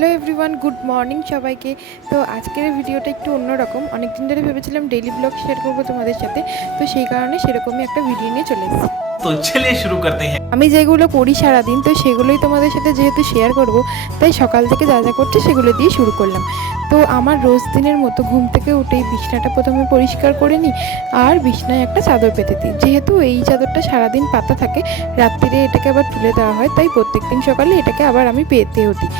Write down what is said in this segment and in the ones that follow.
Hello everyone, good morning সবাইকে। তো আজকের ভিডিওটা একটু অন্যরকম। অনেক দিন ধরে ভেবেছিলাম ডেইলি ব্লগ শেয়ার করবো তোমাদের সাথে, তো সেই কারণে সেরকমই একটা ভিডিও নিয়ে চলে এসেছি। তো চলিয়ে শুরু করতে হ্যাঁ। আমি যেগুলো করি সারাদিন, তো সেগুলোই তোমাদের সাথে যেহেতু শেয়ার করব, তাই সকাল থেকে যা যা করছি সেগুলো দিয়ে শুরু করলাম। তো আমার রোজ দিনের মতো ঘুম থেকে উঠেই বিছনাটা প্রথমে পরিষ্কার করে নিই, আর বিছনায় একটা চাদর পেতে দিই। যেহেতু এই চাদরটা সারাদিন পাতা থাকে, রাত্রিরে এটাকে আবার তুলে দেওয়া হয়, তাই প্রত্যেকদিন সকালে এটাকে আবার আমি পেতেও দিই।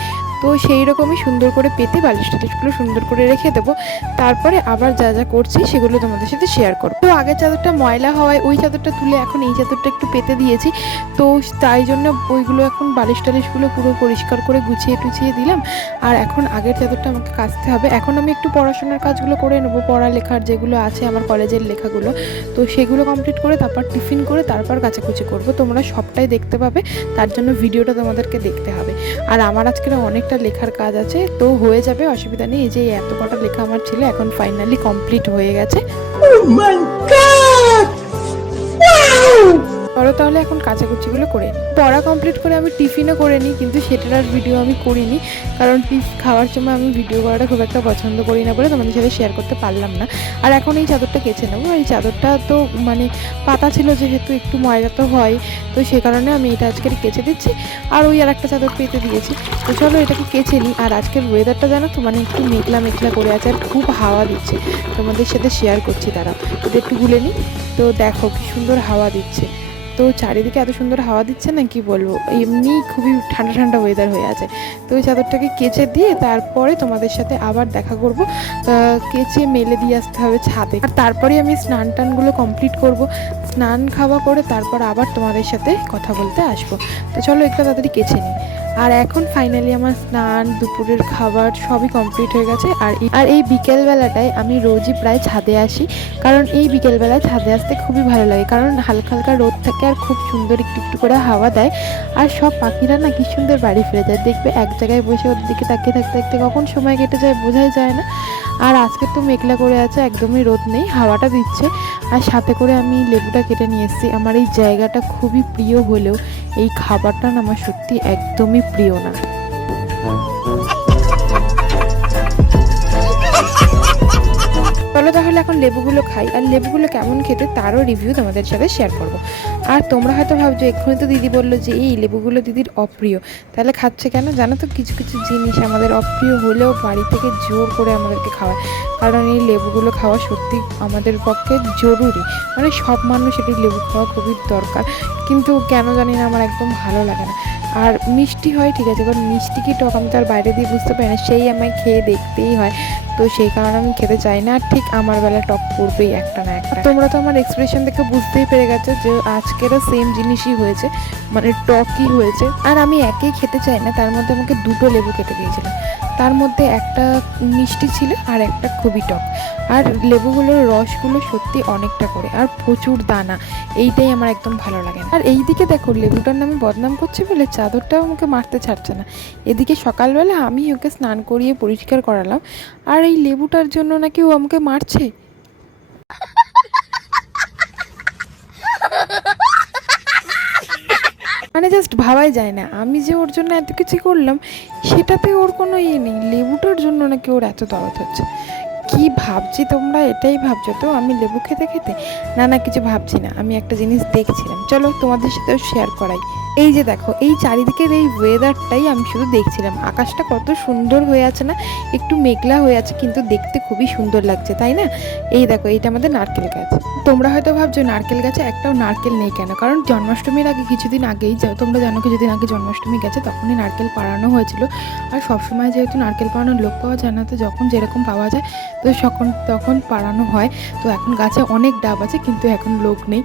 তো সেই রকমই সুন্দর করে পেতে বালিশ টালিশগুলো সুন্দর করে রেখে দেবো। তারপরে আবার যা যা করছি সেগুলো তোমাদের সাথে শেয়ার করবো। তো আগের চাদরটা ময়লা হওয়ায় ওই চাদরটা তুলে এখন এই চাদরটা একটু পেতে দিয়েছি। তো তাই জন্য ওইগুলো এখন বালিশ টালিশগুলো পুরো পরিষ্কার করে গুছিয়ে টুছিয়ে দিলাম। আর এখন আগের চাদরটা আমাকে কাচতে হবে। এখন আমি একটু পড়াশোনার কাজগুলো করে নেবো, পড়ালেখার যেগুলো আছে আমার কলেজের লেখাগুলো, তো সেগুলো কমপ্লিট করে তারপর টিফিন করে তারপর কাচাকুচি করবো। তোমরা সবটাই দেখতে পাবে, তার জন্য ভিডিওটা তোমাদেরকে দেখতে হবে। আর আমার আজকে অনেকটা লেখার কাজ আছে, তো হয়ে যাবে, অসুবিধা নেই। এই যে এত কটা লেখা আমার ছিল, এখন ফাইনালি কমপ্লিট হয়ে গেছে। চলো তাহলে এখন কাচাকুচিগুলো করে নিই। পড়া কমপ্লিট করে আমি টিফিনও করে নিই, কিন্তু সেটার আর ভিডিও আমি করিনি, কারণ খাওয়ার সময় আমি ভিডিও করাটা খুব একটা পছন্দ করি না বলে তোমাদের সাথে শেয়ার করতে পারলাম না। আর এখন এই চাদরটা কেচে নেবো। এই চাদরটা তো মানে পাতা ছিল, যেহেতু একটু ময়লা তো হয়, তো সে কারণে আমি এটা আজকের কেচে দিচ্ছি। আর ওই আর একটা চাদর পেতে দিয়েছি। তো চলো এটাকে কেচে নিই। আর আজকের ওয়েদারটা জানো তো, মানে একটু মেঘলা মেঘলা করে আছে, আর খুব হাওয়া দিচ্ছে। তোমাদের সাথে শেয়ার করছি, তারা এটা একটু গুলে নিই। তো দেখো কি সুন্দর হাওয়া দিচ্ছে। তো চারিদিকে এত সুন্দর হাওয়া দিচ্ছে না, কি বলবো, এমনি খুবই ঠান্ডা ঠান্ডা ওয়েদার হয়ে আছে। তো ওই চাদরটাকে কেচে দিয়ে তারপরে তোমাদের সাথে আবার দেখা করব। কেচে মেলে দিয়ে আসতে হবে ছাদে, আর তারপরে আমি স্নান টানগুলো কমপ্লিট করব। স্নান খাওয়া করে তারপর আবার তোমাদের সাথে কথা বলতে আসবো। তো চলো একটু তাড়াতাড়ি কেচে নিই। আর এখন ফাইনালি আমার স্নান, দুপুরের খাবার সবই কমপ্লিট হয়ে গেছে। আর এই বিকেলবেলাটায় আমি রোজই প্রায় ছাদে আসি, কারণ এই বিকেলবেলায় ছাদে আসতে খুবই ভালো লাগে, কারণ হালকা হালকা রোদ থাকে আর খুব সুন্দর একটু একটু করে হাওয়া দেয়। আর সব পাখিরা না কি সুন্দর বাড়ি ফিরে যায়, দেখবে এক জায়গায় বসে ওর দিকে তাকিয়ে থাকতে থাকতে কখন সময় কেটে যায় বোঝাই যায় না। আর আজকে তো মেঘলা করে আছে, একদমই রোদ নেই, হাওয়াটা দিচ্ছে। আর সাথে করে আমি লেবুটা কেটে নিয়ে এসেছি। আমার এই জায়গাটা খুবই প্রিয় হলেও এই খাবারটা না আমার সত্যি একদমই প্রিয় না। চলো তাহলে এখন লেবুগুলো খাই, আর লেবুগুলো কেমন খেতে তারও রিভিউ তোমাদের সাথে শেয়ার করব। আর তোমরা হয়তো ভাবছো এক্ষুনি তো দিদি বললো যে এই লেবুগুলো দিদির অপ্রিয়, তাহলে খাচ্ছে কেন? জানো তো, কিছু কিছু জিনিস আমাদের অপ্রিয় হলেও বাড়ি থেকে জোর করে আমাদেরকে খাওয়ায়, কারণ এই লেবুগুলো খাওয়া সত্যি আমাদের পক্ষে জরুরি। মানে সব মানুষ এটি লেবু খাওয়া খুবই দরকার, কিন্তু কেন জানি না আমার একদম ভালো লাগে না। আর মিষ্টি হয় ঠিক আছে, কারণ মিষ্টি কি টক আমি তো আর বাইরে দিয়ে বুঝতে পারি না, সেই আমায় খেয়ে দেখতেই হয়। তো সেই কারণে আমি খেতে চাই না, আর ঠিক আমার বেলা টক পড়বেই একটা না একটা। তোমরা তো আমার এক্সপ্রেশন দেখে বুঝতেই পেরে গেছো যে আজকেরও সেম জিনিসই হয়েছে, মানে টকই হয়েছে। আর আমি একেই খেতে চাই না, তার মধ্যে আমাকে দুটো লেবু কেটে দিয়েছিলাম, তার মধ্যে একটা মিষ্টি ছিল আর একটা খুবই টক। আর লেবুগুলোর রসগুলো সত্যি অনেকটা করে, আর প্রচুর দানা, এইটাই আমার একদম ভালো লাগে না। আর এইদিকে দেখো, লেবুটার নামে বদনাম করছে বলে চাদরটাও আমাকে মারতে ছাড়ছে না। এদিকে সকালবেলা আমি ওকে স্নান করিয়ে পরিষ্কার করালাম, আর এই লেবুটার জন্য নাকি ও আমাকে মারছে। মানে জাস্ট ভাবাই যায় না, আমি যে ওর জন্য এত কিছু করলাম সেটাতে ওর কোনো ইয়ে নেই, লেবুটার জন্য নাকি ওর এত দরদ হচ্ছে। কি ভাবছি তোমরা এটাই ভাবছো তো আমি লেবু খেতে খেতে? না না, কিছু ভাবছি না, আমি একটা জিনিস দেখছিলাম, চলো তোমাদের সাথেও শেয়ার করাই। এই যে দেখো, এই চারিদিকের এই ওয়েদারটাই আমি শুধু দেখছিলাম। আকাশটা কত সুন্দর হয়ে আছে না, একটু মেঘলা হয়ে আছে, কিন্তু দেখতে খুবই সুন্দর লাগছে, তাই না? এই দেখো, এইটা আমাদের নারকেল গাছ। তোমরা হয়তো ভাবছো নারকেল গাছে একটাও নারকেল নেই কেন, কারণ জন্মাষ্টমীর আগে কিছুদিন আগেই, তোমরা জানো কিছুদিন আগে জন্মাষ্টমী গেছে, তখনই নারকেল পাড়ানো হয়েছিল। আর সবসময় যেহেতু নারকেল পাড়ানোর লোক পাওয়া যায় না, তো যখন যেরকম পাওয়া যায় তো তখন পাড়ানো হয়। তো এখন গাছে অনেক ডাব আছে, কিন্তু এখন লোক নেই,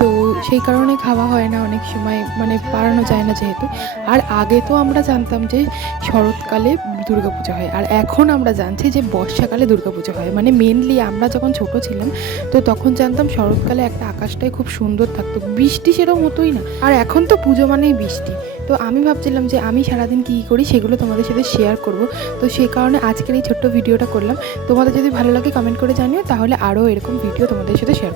তো সেই কারণে খাওয়া হয় না অনেক সময়, মানে পাড়ানো যায় না যেহেতু। আর আগে তো আমরা জানতাম যে শরৎকালে দুর্গাপুজো হয়, আর এখন আমরা জানছি যে বর্ষাকালে দুর্গাপুজো হয়। মানে মেনলি আমরা যখন ছোট ছিলাম তো তখন জানতাম শরৎকালে একটা আকাশটাই খুব সুন্দর থাকতো, বৃষ্টি সেরকম হতোই না। আর এখন তো পুজো মানেই বৃষ্টি। তো আমি ভাবছিলাম যে আমি সারাদিন কী করি সেগুলো তোমাদের সাথে শেয়ার করব, তো সেই কারণে আজকের এই ছোট্ট ভিডিওটা করলাম। তোমাদের যদি ভালো লাগে কমেন্ট করে জানিও, তাহলে আরও এরকম ভিডিও তোমাদের সাথে শেয়ার